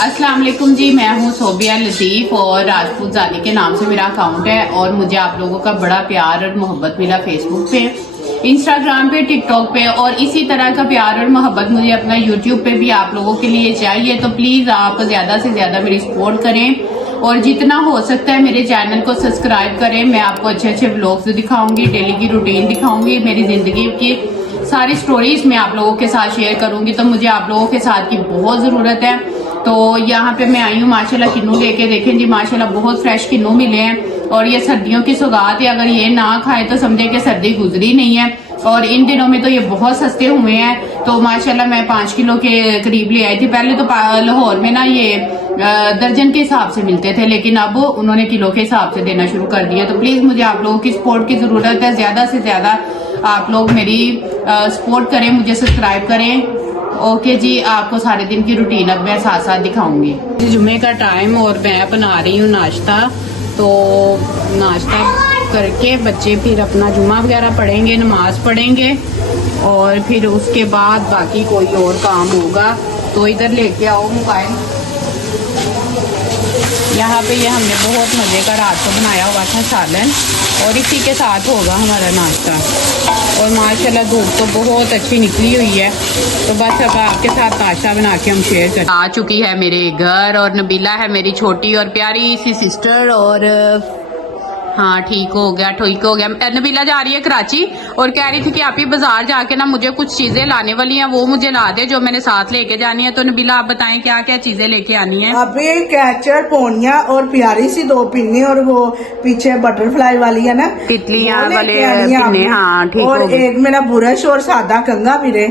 अस्सलाम वालेकुम जी, मैं हूँ सोबिया लतीफ और राजपूत जानी के नाम से मेरा अकाउंट है। और मुझे आप लोगों का बड़ा प्यार और मोहब्बत मिला फेसबुक पे, इंस्टाग्राम पे, टिकटॉक पे, और इसी तरह का प्यार और मोहब्बत मुझे अपना यूट्यूब पे भी आप लोगों के लिए चाहिए। तो प्लीज आप ज्यादा से ज्यादा मेरी सपोर्ट करें और जितना हो सकता है मेरे चैनल को सब्सक्राइब करें। मैं आपको अच्छे अच्छे व्लॉग्स दिखाऊंगी, डेली की रूटीन दिखाऊंगी, मेरी जिंदगी की सारी स्टोरीज मैं आप लोगों के साथ शेयर करूंगी। तो मुझे आप लोगों के साथ की बहुत जरूरत है। तो यहाँ पे मैं आई हूँ माशाल्लाह किन्नू लेके। देखें जी माशाल्लाह बहुत फ्रेश किन्नू मिले हैं और ये सर्दियों की सौगात है। अगर ये ना खाए तो समझे कि सर्दी गुजरी नहीं है। और इन दिनों में तो ये बहुत सस्ते हुए हैं। तो माशाल्लाह मैं 5 किलो के करीब ले आई थी। पहले तो लाहौर में ना ये दर्जन के हिसाब से मिलते थे, लेकिन अब उन्होंने किलो के हिसाब से देना शुरू कर दिया। तो प्लीज मुझे आप लोगों की सपोर्ट की जरूरत है। ज्यादा से ज्यादा आप लोग मेरी सपोर्ट करें, मुझे सब्सक्राइब करें। ओके जी, आपको सारे दिन की रूटीन अब मैं साथ साथ दिखाऊंगी। जुम्मे का टाइम और मैं बना रही हूँ नाश्ता। तो नाश्ता करके बच्चे फिर अपना जुम्मा वगैरह पढ़ेंगे, नमाज पढ़ेंगे और फिर उसके बाद बाकी कोई और काम होगा। तो इधर लेके आओ मोबाइल। यहाँ पे ये हमने बहुत मजे का रात को बनाया हुआ था सालन, और इसी के साथ होगा हमारा नाश्ता। और माशाल्लाह धूप तो बहुत अच्छी निकली हुई है। तो बस अब आपके साथ नाश्ता बना के हम शेयर कर। आ चुकी है मेरे घर और नबीला है मेरी छोटी और प्यारी सी सिस्टर। और हाँ ठीक हो गया, ठीक हो गया। नबीला जा रही है कराची और कह रही थी कि आप ही बाजार जाके ना मुझे कुछ चीजें लाने वाली हैं, वो मुझे ला दे जो मैंने साथ लेके जानी है। तो नबीला आप बताएं क्या क्या चीजें लेके आनी है। अभी कैचर, पोनिया और प्यारी सी 2 पिन्ने और वो पीछे बटरफ्लाई वाली है ना तितलियां वाले पिन्ने। हाँ ठीक और हो गया। एक मेरा ब्रश और सादा कंघा भी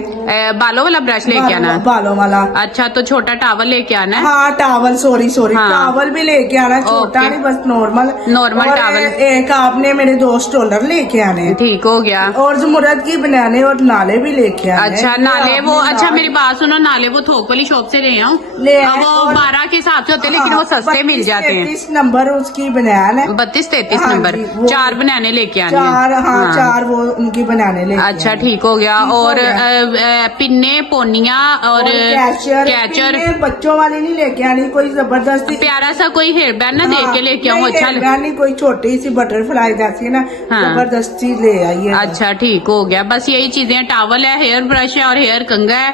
बालों वाला ब्रश लेके आना है। बालों वाला। अच्छा, तो छोटा टावल लेके आना है। हाँ टावल, सॉरी हाँ। टावल भी लेके आना है, छोटा नहीं, बस नॉर्मल टावल। एक आपने मेरे 2 स्टोलर लेके आने हैं। ठीक हो गया। और जुमरत की बनाने और नाले भी लेके आने। अच्छा नाले वो, अच्छा मेरी बात सुनो, नाले वो थोक वाली शॉप से ले आऊं? वो 12 के हिसाब से होते हैं, लेकिन वो सस्ते मिल जाते हैं। 32 नंबर उसकी बनान है। 32-33 नंबर। 4 बनाने लेके आने 4। हाँ 4 वो उनकी बनाने लेके। अच्छा ठीक हो गया। और पिन्ने, पोनिया और कैचर। बच्चों वाली नहीं लेके आनी, कोई जबरदस्ती प्यारा सा कोई हेयर बैंड ना देख के लेके आऊं। अच्छा नहीं, कोई छोटी सी बटरफ्लाई जैसी है ना, जबरदस्ती ले आइए। अच्छा ठीक हो गया। बस यही चीजें, टावल है, हेयर ब्रश है और हेयर कंघा है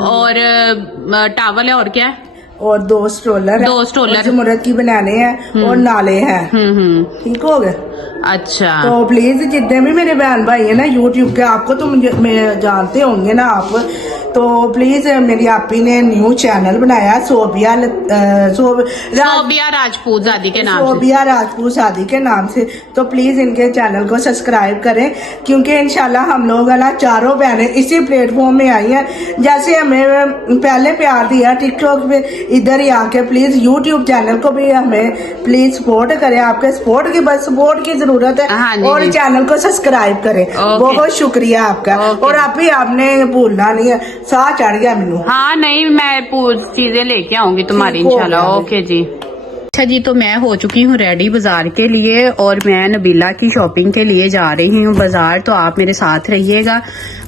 और टावल है और क्या है, और 2 स्ट्रोलर है। 2 स्ट्रोलर जुमरत की बनाने हैं और नाले हैं। ठीक हो गए। अच्छा तो प्लीज जितने भी मेरे बहन भाई है ना यूट्यूब के, आपको तो मुझे जानते होंगे ना आप, तो प्लीज मेरी आपी ने न्यू चैनल बनाया सोबिया राजपूत जादी के नाम से। सोबिया राजपूत जादी के नाम से। तो प्लीज इनके चैनल को सब्सक्राइब करें, क्योंकि इंशाल्लाह हम लोग है ना चारों बहनें इसी प्लेटफॉर्म में आई हैं। जैसे हमें पहले प्यार दिया टिकटॉक पे, इधर ही आके प्लीज यूट्यूब चैनल को भी हमें प्लीज सपोर्ट करें। आपके सपोर्ट की बस सपोर्ट की जरूरत है। हाँ और चैनल को सब्सक्राइब करें। बहुत शुक्रिया आपका। और अभी आपने भूलना नहीं है, साह चढ़ गया मैनू। हाँ नहीं, मैं चीजें लेके आऊंगी तुम्हारी इंशाल्लाह। ओके जी। अच्छा जी, तो मैं हो चुकी हूँ रेडी बाजार के लिए और मैं नबीला की शॉपिंग के लिए जा रही हूँ बाजार। तो आप मेरे साथ रहिएगा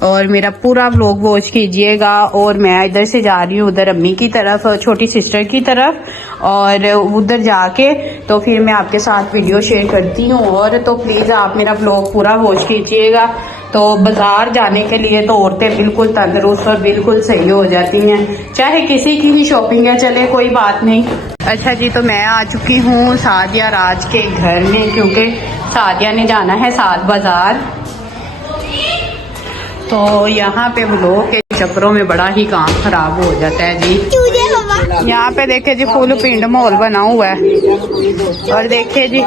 और मेरा पूरा व्लॉग वॉच कीजिएगा। और मैं इधर से जा रही हूँ उधर अम्मी की तरफ, छोटी सिस्टर की तरफ, और उधर जाके तो फिर मैं आपके साथ वीडियो शेयर करती हूँ। और तो प्लीज आप मेरा व्लॉग पूरा वॉच कीजिएगा। तो बाजार जाने के लिए तो औरतें बिल्कुल तंदुरुस्त और बिल्कुल सही हो जाती हैं, चाहे किसी की भी शॉपिंग है, चले कोई बात नहीं। अच्छा जी, तो मैं आ चुकी हूँ सादिया राज के घर में, क्योंकि सादिया ने जाना है साथ बाजार। तो यहाँ पे व्लॉग के चक्करों में बड़ा ही काम खराब हो जाता है जी। यहाँ पे देखे जी फुल पिंड माहौल बना हुआ है। और देखिए जी,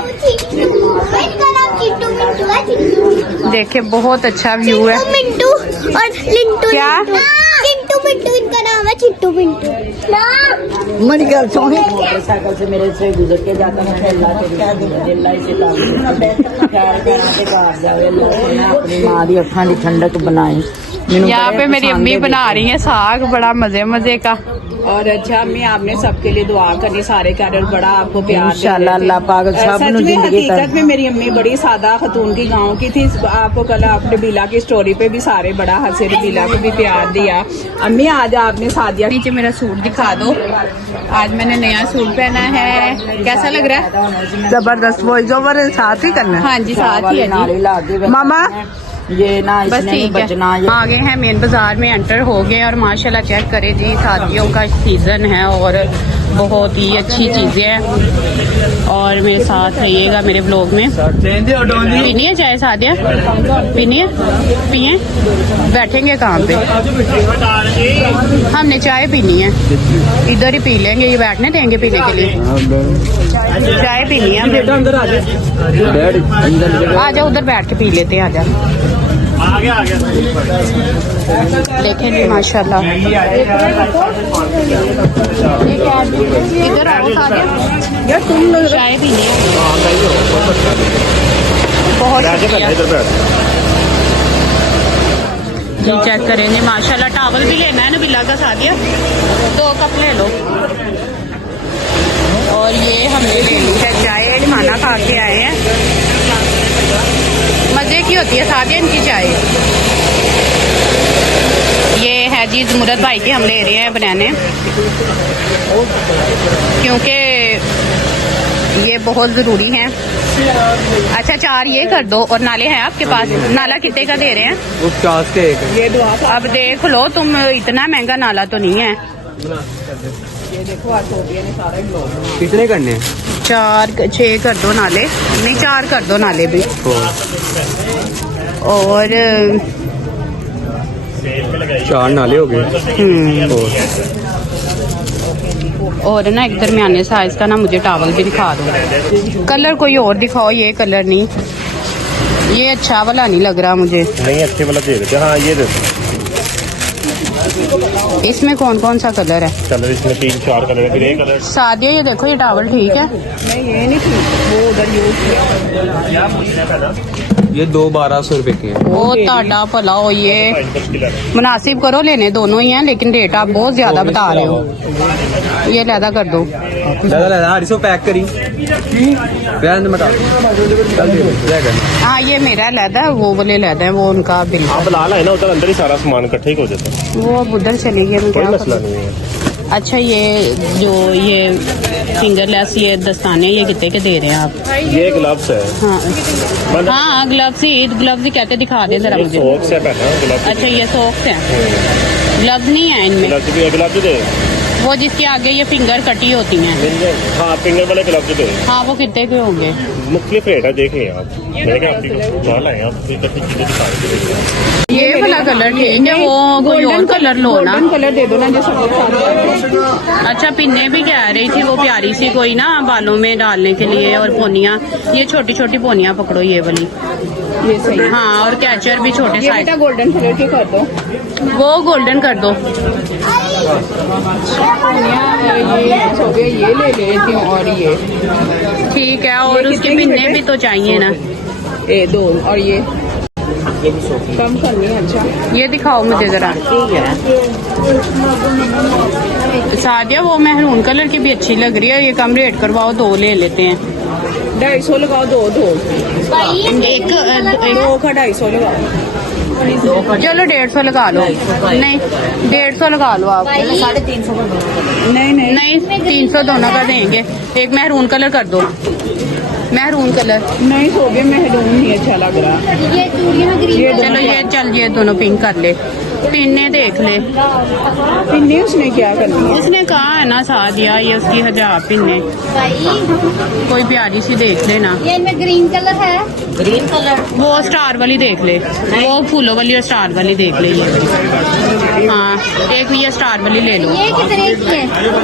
देखिए बहुत अच्छा व्यू है। मिंटू और लिंटू। क्या चिंटू मिंटू इनका नाम है, चिंटू मिंटू। मेरी गल सुन, मोटरसाइकिल से मेरे से गुजर के जाता है, अपनी माँ की अखां की ठंडक बनाई। यहाँ पे मेरी अम्मी बना रही है साग, बड़ा मजे मजे का। और अच्छा अम्मी आपने सबके लिए दुआ करनी, सारे कार्य बड़ा आपको प्यार देते इंशाल्लाह थे। अल्लाह पाक सब सच नु में जिंदगी हकीकत में मेरी अम्मी बड़ी सादा खतून की गांव की थी। आपको कल आपने बीला की स्टोरी पे भी सारे बड़ा हंसे, बीला को भी प्यार दिया। अम्मी आज आपने सादिया नीचे मेरा सूट दिखा दो, आज मैंने नया सूट पहना है, कैसा लग रहा है? जबरदस्त वॉइस ओवर साथ ही करना है। हाँ जी साथ ही है नाले जी। ला के मामा ये ना बस इसने नहीं ठीक है, बचना ये आ गए हैं मेन बाजार में, एंटर हो गए और माशाल्लाह चेक करें जी, शादियों का सीजन है और बहुत ही अच्छी चीजें हैं। और मेरे साथ रहिएगा मेरे ब्लॉग में। पीनी है चाय सादिया? पीनी है? पिए? बैठेंगे कहाँ पे? हमने चाय पीनी है, इधर ही पी लेंगे, ये बैठने देंगे पीने के लिए? चाय पीनी है हमें। आ जाओ उधर बैठ के पी लेते हैं, आ जाओ। देखें जी माशाल्लाह, इधर आओ सादिया, यार तुम लोग चाय पीनी है। बहुत शुक्रिया जी। चेक करें जी माशाल्लाह, टावल भी लेना है ना बिल्ला का सादिया, 2 कप ले लो। और ये हमने ले ली है चाय, खाना खा के आए हैं, मजे की होती है सादिया इनकी चाय। ये है जी जमुरत भाई की, हम ले रहे हैं बनाने, क्योंकि ये बहुत ज़रूरी है। अच्छा 4 ये कर दो, और नाले हैं आपके पास? नाला कितने का दे रहे हैं? ये दुआ अब देख लो तुम, इतना महंगा नाला तो नहीं है। ये देखो आज सोफिया ने सारा ब्लॉग कितने करने 6 कर दो नाले, नहीं 4 कर दो नाले भी। और 4 नाले हो गए। और ना एक दरमियाने साइज का ना मुझे टॉवल भी दिखा दो, कलर कोई और दिखाओ, ये कलर नहीं, ये अच्छा वाला नहीं लग रहा मुझे। नहीं अच्छे वाला दे देते। हाँ ये दे इसमें कौन कौन सा कलर है? कलर, इसमें 3-4 कलर है। ग्रे कलर सादिया ये देखो, ये टॉवल ठीक है? नहीं ये नहीं थी, वो उधर यूज किया। ये 1200 रुपए के हैं। वो ताड़ा भला हो, ये कलर मुनासिब करो, लेने दोनों ही हैं, लेकिन रेट आप बहुत ज्यादा बता रहे हो। ये लैदा कर दो। दादा दादा 250 पैक करी रहने मत हाँ ये मेरा लैदा है, वो वाले लैदा है, वो उनका बिल। आप लाल है ना, उधर अंदर ही सारा सामान इकट्ठा ही हो जाता है, वो अब उधर चली गई, मैं कोई क्या मसला करूं? नहीं है। अच्छा ये जो ये फिंगरलेस ये दस्ताने, ये कितने के दे रहे हैं आप? ये ग्लव्स है, हाँ हाँ ग्लव्स ही, ग्लव्स ही कहते, दिखा दे जरा मुझे। सॉक्स है पहना ग्लव्स। अच्छा ये सॉक्स हैं, ग्लव्स नहीं है इनमें? ग्लव्स भी है, ग्लव्स दे वो जिसके आगे ये फिंगर कटी होती हैं। हाँ फिंगर वाले ग्लव्स दे। हाँ वो कितने के होंगे? मुख्तलिफ रेट है, देख लें आप। मैंने कहा आपकी कॉल आए, आप इधर की चीजें दिखा रहे ये वाला कलर ठीक है, वो कोई और कलर लो ना। गोल्डन कलर दे दो ना, जैसे वो सादा। अच्छा पिन्ने भी कह रही थी वो प्यारी सी कोई ना बालों में डालने के लिए, और पोनियाँ, ये छोटी छोटी पोनियाँ पकड़ो ये वाली। ये सही। हाँ और कैचर भी छोटे ये साइज, बेटा गोल्डन कलर की कर दो। वो गोल्डन कर दो। ये सोफिया ये ले लेती हूँ, और ये ठीक है, और ये उसके कितने की पिन्ने बेटे? भी तो चाहिए ना। 2 और ये कम करनी है। अच्छा ये दिखाओ मुझे जरा। सादिया वो महरून कलर की भी अच्छी लग रही है, ये कम रेट करवाओ, 2 ले लेते हैं। 250 लगाओ, 2 एक 2 का 250 लगाओ। चलो 150 लगा लो। नहीं 150 लगा लो आप। नहीं नहीं नहीं 300 दोनों का देंगे। एक महरून कलर कर दो, महरून कलर। नहीं सोफिया महरून नहीं अच्छा लग रहा। ये चूड़ियां ग्रीन चलो ये चल, ये दोनों पिंक कर ले। पिन्ने देख ले, पिन्नी उसने क्या करनी है? उसने कहा है ना सादिया, ये उसकी हिजाब पिन्ने, भाई कोई प्यारी सी देख ले ना। ये इनमें ग्रीन कलर है। ग्रीन कलर वो स्टार वाली देख ले, वो फूलों वाली और स्टार वाली देख ले ये वाली। हाँ एक ये स्टार वाली ले लो। ये कितने की है?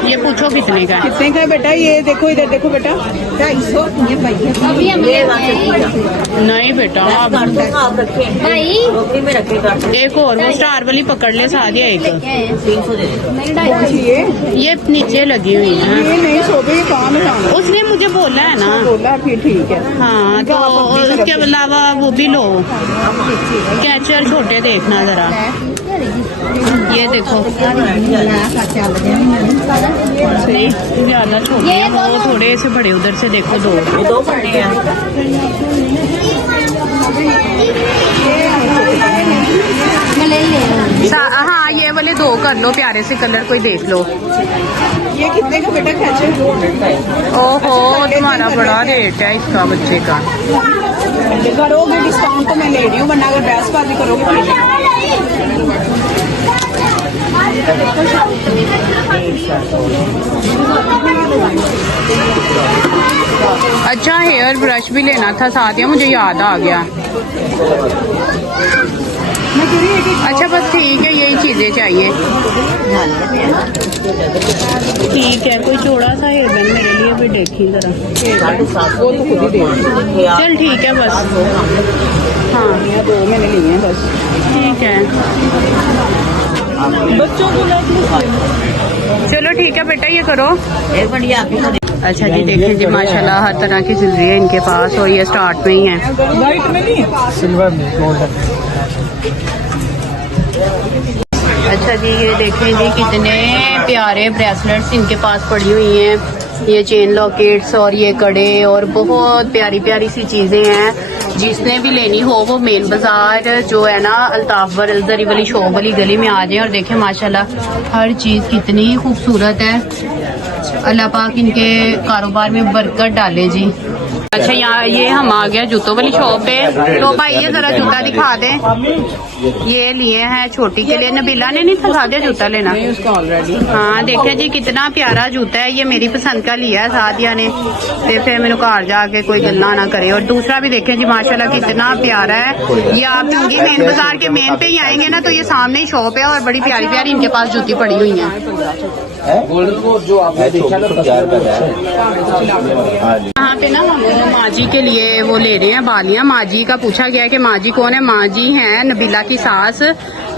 ये पूछो कितने का है। कितने का है बेटा? ये देखो, इधर देखो बेटा, 250। ये भैया अभी हम लेते हैं। नहीं बेटा अब भाई एक और वो स्टार वाली पकड़ ले सादिया एक। कौन सी ये नीचे लगी हुई है। ये नहीं शोभे, ये कहाँ में जाना? उसने मुझे बोला है ना। बोला फिर ठीक है। हाँ तो उसके अलावा वो भी लो, कैचर छोटे देखना जरा। ये देखो नहीं ज्यादा छोटे हैं, वो थोड़े से बड़े उधर से देखो दो बड़े हैं। हाँ ये वाले दो कर लो, प्यारे से कलर कोई देख लो। ये कितने का बेटा कैचर? ओहो तुम्हारा बड़ा रेट है इसका बच्चे का। करोगे डिस्काउंट तो मैं ले रही हूँ, वरना अगर बहसबाजी करोगे अच्छा हेयर ब्रश भी लेना था साथ, या मुझे याद आ गया। अच्छा बस ठीक है, यही चीजें चाहिए। ठीक है, कोई चौड़ा सा हेयर बैंड मेरे लिए भी देखी जरा। चल ठीक है बस। हाँ दो मैंने लिए हैं बस। ठीक है बच्चों को चलो ठीक है बेटा, ये करो। अच्छा जी देखिए जी माशाल्लाह हर तरह की ज्वेलरी है इनके पास, और ये स्टार्ट में ही है। वाइट में नहीं, सिल्वर में गोल्डन। अच्छा जी ये देखें जी कितने प्यारे ब्रेसलेट्स इनके पास पड़ी हुई हैं, ये चेन लॉकेट्स और ये कड़े और बहुत प्यारी प्यारी सी चीजें हैं। जिसने भी लेनी हो वो मेन बाजार जो है ना अल्ताफ जरी वाली शॉप वाली गली में आ जाए और देखें माशाल्लाह हर चीज कितनी खूबसूरत है। अल्लाह पाक इनके कारोबार में बरकत डाले जी। अच्छा यहाँ ये हम आ गया जूतों वाली शॉप पे, तो भाई ये जरा जूता दिखा दें। ये लिए हैं छोटी के लिए, नबीला ने नहीं दिखा दिया जूता लेना उसका ऑलरेडी। हाँ देखिए जी कितना प्यारा जूता है, ये मेरी पसंद का लिया है सादिया ने, फिर मैंने घर जाके कोई गल्ला ना करे। और दूसरा भी देखें जी माशाल्लाह कितना प्यारा है। ये आप क्योंकि मेन बाजार के मेन पे ही आएंगे ना तो ये सामने ही शॉप है और बड़ी प्यारी प्यारी इनके पास जूती पड़ी हुई है। जो आपने देखा यहाँ पे ना हम माँ जी के लिए वो ले रहे हैं बालियाँ। माँ जी का पूछा गया कि माँ जी कौन है, माँ जी हैं नबीला की सास।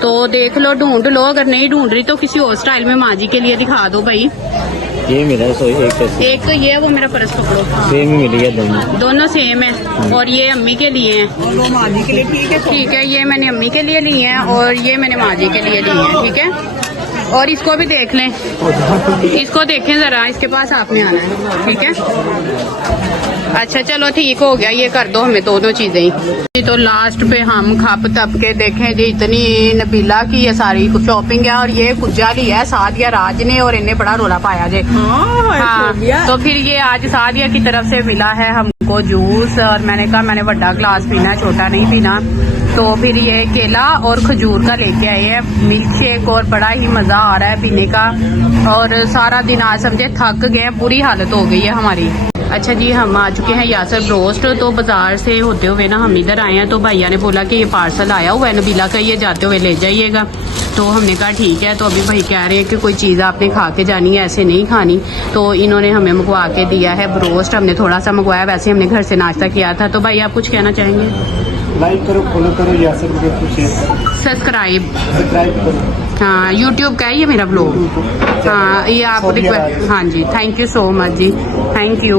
तो देख लो ढूंढ लो, अगर नहीं ढूंढ रही तो किसी और स्टाइल में माँ जी के लिए दिखा दो भाई। ये मिला एक तो ये वो मेरा पर्स पकड़ो, सेम ही मिली है दोनों सेम है। और ये अम्मी के लिए हैं, वो माँ जी के लिए ठीक है। ठीक है ये मैंने अम्मी के लिए लिए हैं और ये मैंने माँ जी के लिए लिए हैं, ठीक है। और इसको भी देख लें, इसको देखें जरा, इसके पास आपने आना है, ठीक है। अच्छा चलो ठीक हो गया, ये कर दो हमें दोनों चीजें ही। तो लास्ट पे हम खप तप के देखें जी इतनी नबीला की ये सारी शॉपिंग है और ये कुज्जा लिया है सादिया राज ने और इन्हें बड़ा रोला पाया जे। हाँ तो फिर ये आज सादिया की तरफ से मिला है हमको जूस और मैंने कहा मैंने बड़ा ग्लास पीना है, छोटा नहीं पीना। तो फिर ये केला और खजूर का लेके आए हैं मिल्क शेक और बड़ा ही मजा आ रहा है पीने का। और सारा दिन आज समझे थक गए, बुरी हालत हो गई है हमारी। अच्छा जी हम आ चुके हैं यासर ब्रोस्ट, तो बाजार से होते हुए ना हम इधर आए हैं। तो भैया ने बोला कि ये पार्सल आया हुआ है नबीला का, ये जाते हुए ले जाइएगा। तो हमने कहा ठीक है। तो अभी भाई कह रहे हैं कि कोई चीज़ आपने खा के जानी है, ऐसे नहीं खानी। तो इन्होंने हमें मंगवा के दिया है ब्रोस्ट, हमने थोड़ा सा मंगवाया, वैसे हमने घर से नाश्ता किया था। तो भाई आप कुछ कहना चाहेंगे? लाइक करो, फॉलो करो, यासर सब्सक्राइब करो। हाँ यूट्यूब का है ये मेरा ब्लॉग। हाँ ये आप हाँ जी थैंक यू सो मच जी, थैंक यू।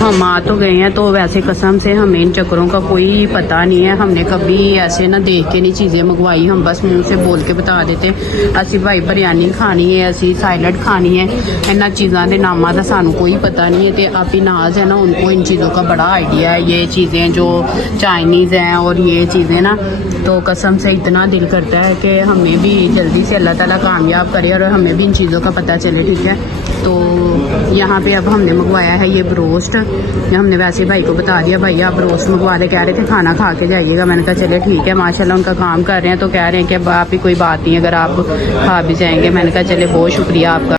हम आ तो गए हैं, तो वैसे कसम से हमें इन चक्करों का कोई पता नहीं है। हमने कभी ऐसे ना देख के नहीं चीज़ें मंगवाई, हम बस मुंह से बोल के बता देते असी भाई बिरयानी खानी है, असी सैलड खानी है। इन्होंने चीज़ों के नामों का सानू कोई पता नहीं है। तो आप नाज है ना उनको इन चीज़ों का बड़ा आइडिया है। ये चीज़ें जो चाइनीज़ हैं और ये चीज़ें ना, तो कसम से इतना दिल करता है कि हमें भी जल्दी से अल्लाह ताला कामयाब करे और हमें भी इन चीज़ों का पता चले, ठीक है। तो यहाँ पे अब हमने मंगवाया है ये ब्रोस्ट। हमने वैसे भाई को बता दिया, भाई आप ब्रोस्ट मंगवा दे, कह रहे थे खाना खा के जाइएगा। मैंने कहा चले ठीक है, माशाल्लाह उनका काम कर रहे हैं तो कह रहे हैं कि अब आप ही कोई बात नहीं, अगर आप खा भी जाएंगे। मैंने कहा चले बहुत शुक्रिया आपका।